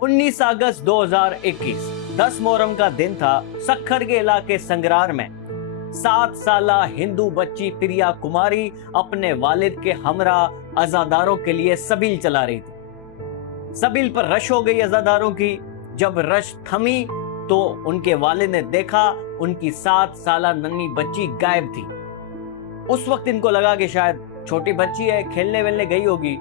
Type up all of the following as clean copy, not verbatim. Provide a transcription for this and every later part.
19 अगस्त 2021 10 मुहर्रम का दिन था। सक्खर के इलाके संगरार में 7 साला हिंदू बच्ची प्रिया कुमारी अपने वालिद के हमरा अजादारों के लिए सबील चला रही थी। सबील पर रश हो गई अजादारों की। जब रश थमी तो उनके वालिद ने देखा उनकी 7 साला नन्ही बच्ची गायब थी। उस वक्त इनको लगा कि शायद छोटी बच्ची है, खेलने वेलने गई होगी।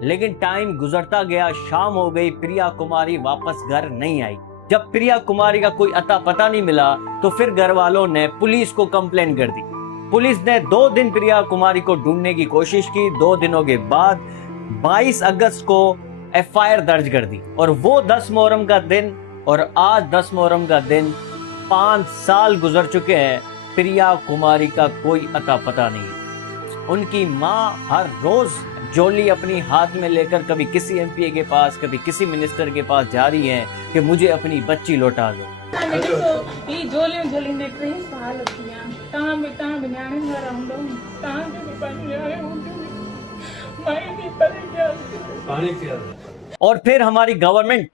लेकिन टाइम गुजरता गया, शाम हो गई, प्रिया कुमारी वापस घर नहीं आई। जब प्रिया कुमारी का कोई अता पता नहीं मिला तो फिर घर वालों ने पुलिस को कंप्लेंट कर दी। पुलिस ने 2 दिन प्रिया कुमारी को ढूंढने की कोशिश की। 2 दिनों के बाद 22 अगस्त को एफआईआर दर्ज कर दी। और वो 10 मुहर्रम का दिन और आज 10 मुहर्रम का दिन 5 साल गुजर चुके हैं। प्रिया कुमारी का कोई अता पता नहीं। उनकी माँ हर रोज जोली अपनी हाथ में लेकर कभी किसी एमपीए के पास, कभी किसी मिनिस्टर के पास जा रही है कि मुझे अपनी बच्ची लौटा दो। और फिर हमारी गवर्नमेंट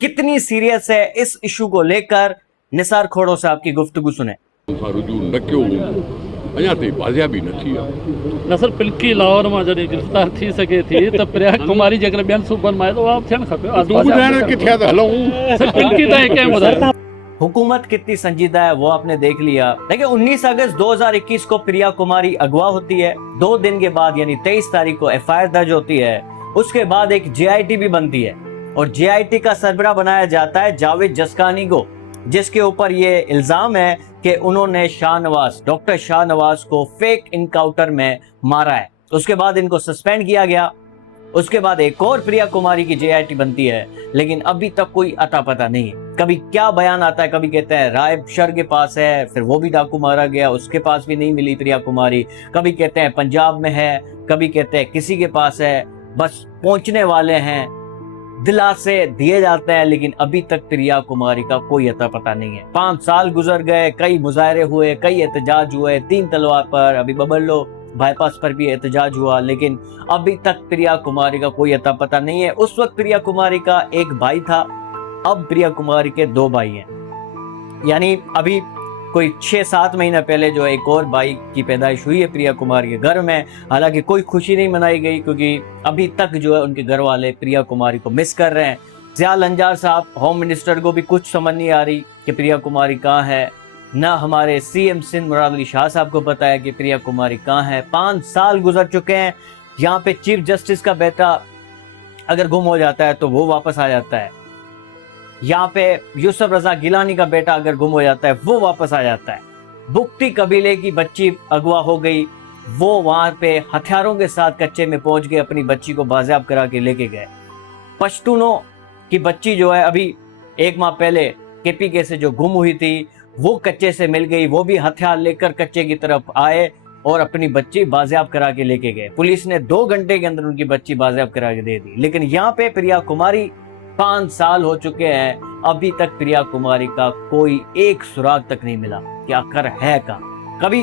कितनी सीरियस है इस इशू को लेकर, निसार खोड़ो साहब की गुफ्तगू सुने। नसर पिल्की लाहौर में जॾहिं गिरफ़्तार थी सके थी त प्रिया कुमारी जेकर ॿियनि सूबनि में तो आप थियणु खपे। पिल्की ताईं कंहिं ॿुधायो। हुकूमत कितनी संजीदा है वो आपने देख लिया। देखिए 19 अगस्त 2021 को प्रिया कुमारी अगवा होती है। 2 दिन के बाद यानी 23 तारीख को एफआईआर दर्ज होती है। उसके बाद एक जेआईटी भी बनती है और जेआईटी का सरबराह बनाया जाता है जावेद जसकानी को, जिसके ऊपर ये इल्जाम है कि उन्होंने शाहनवाज, डॉक्टर शाहनवाज को फेक इनकाउंटर में मारा है। उसके बाद इनको सस्पेंड किया गया। उसके बाद एक और प्रिया कुमारी की जेआईटी बनती है, लेकिन अभी तक कोई अता पता नहीं है। कभी क्या बयान आता है, कभी कहते हैं राय शर के पास है, फिर वो भी डाकू मारा गया, उसके पास भी नहीं मिली प्रिया कुमारी। कभी कहते हैं पंजाब में है, कभी कहते हैं किसी के पास है, बस पहुंचने वाले हैं, दिलासे दिए जाते हैं, लेकिन अभी तक प्रिया कुमारी का कोई अता पता नहीं है। 5 साल गुजर गए, कई मुजाहरे हुए, कई एहतजाज हुए, 3 तलवार पर, अभी बबल्लो बाईपास पर भी एहतजाज हुआ, लेकिन अभी तक प्रिया कुमारी का कोई अता पता नहीं है। उस वक्त प्रिया कुमारी का एक भाई था, अब प्रिया कुमारी के 2 भाई हैं। यानी अभी कोई 6-7 महीना पहले जो एक और भाई की पैदाइश हुई है प्रिया कुमारी के घर में। हालांकि कोई खुशी नहीं मनाई गई क्योंकि अभी तक जो है उनके घर वाले प्रिया कुमारी को मिस कर रहे हैं। ज़िया लंजार साहब होम मिनिस्टर को भी कुछ समझ नहीं आ रही कि प्रिया कुमारी कहाँ है, ना हमारे सीएम सिंध मुराद अली शाह साहब को पता है कि प्रिया कुमारी कहाँ है। 5 साल गुजर चुके हैं। यहाँ पे चीफ जस्टिस का बेटा अगर गुम हो जाता है तो वो वापस आ जाता है। यहाँ पे यूसुफ रजा गिलानी का बेटा अगर गुम हो जाता है वो वापस आ जाता है। बुक्ती कबीले की बच्ची अगवा हो गई, वो वहां पे हथियारों के साथ कच्चे में पहुंच गए, अपनी बच्ची को बाजियाब करा के लेके गए। पश्तूनों की बच्ची जो है अभी 1 माह पहले केपीके से जो गुम हुई थी वो कच्चे से मिल गई। वो भी हथियार लेकर कच्चे की तरफ आए और अपनी बच्ची बाजियाब करा के लेके गए। पुलिस ने 2 घंटे के अंदर उनकी बच्ची बाजियाब करा के दे दी। लेकिन यहाँ पे प्रिया कुमारी 5 साल हो चुके हैं, अभी तक प्रिया कुमारी का कोई एक सुराग तक नहीं मिला कि आखिर है कहाँ। कभी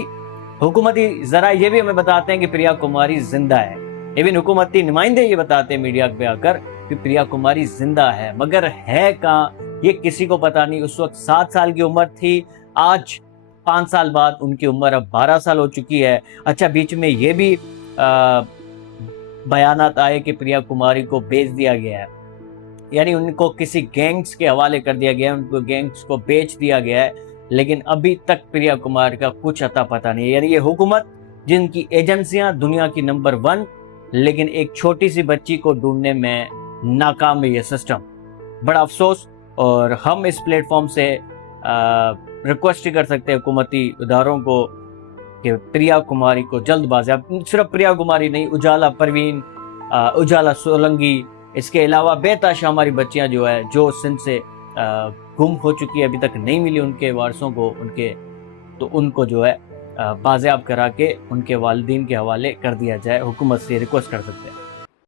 हुकूमती जरा ये भी हमें बताते हैं कि प्रिया कुमारी जिंदा है, इवन हुकूमती नुमाइंदे ये बताते हैं मीडिया पे आकर कि प्रिया कुमारी जिंदा है, मगर है कहाँ ये किसी को पता नहीं। उस वक्त 7 साल की उम्र थी, आज 5 साल बाद उनकी उम्र अब 12 साल हो चुकी है। अच्छा, बीच में ये भी बयानात आए कि प्रिया कुमारी को बेच दिया गया है, यानी उनको किसी गैंग्स के हवाले कर दिया गया है, उनको गैंग्स को बेच दिया गया है। लेकिन अभी तक प्रिया कुमारी का कुछ अता पता नहीं है। यानी ये हुकूमत जिनकी एजेंसियां दुनिया की नंबर 1, लेकिन एक छोटी सी बच्ची को ढूंढने में नाकाम है ये सिस्टम। बड़ा अफसोस। और हम इस प्लेटफॉर्म से रिक्वेस्ट कर सकते हैं हुकूमती इदारों को कि प्रिया कुमारी को जल्द बाज़ियाब, सिर्फ प्रिया कुमारी नहीं, उजाला परवीन, उजाला सोलंकी, इसके अलावा बेताशा हमारी बच्चियां जो है जो सिंध से गुम हो चुकी है, अभी तक नहीं मिली उनके वारसों को, तो उनको जो है बाज़ियाब करा के उनके वालिदीन के हवाले कर दिया जाए। हुकूमत से रिक्वेस्ट कर सकते हैं।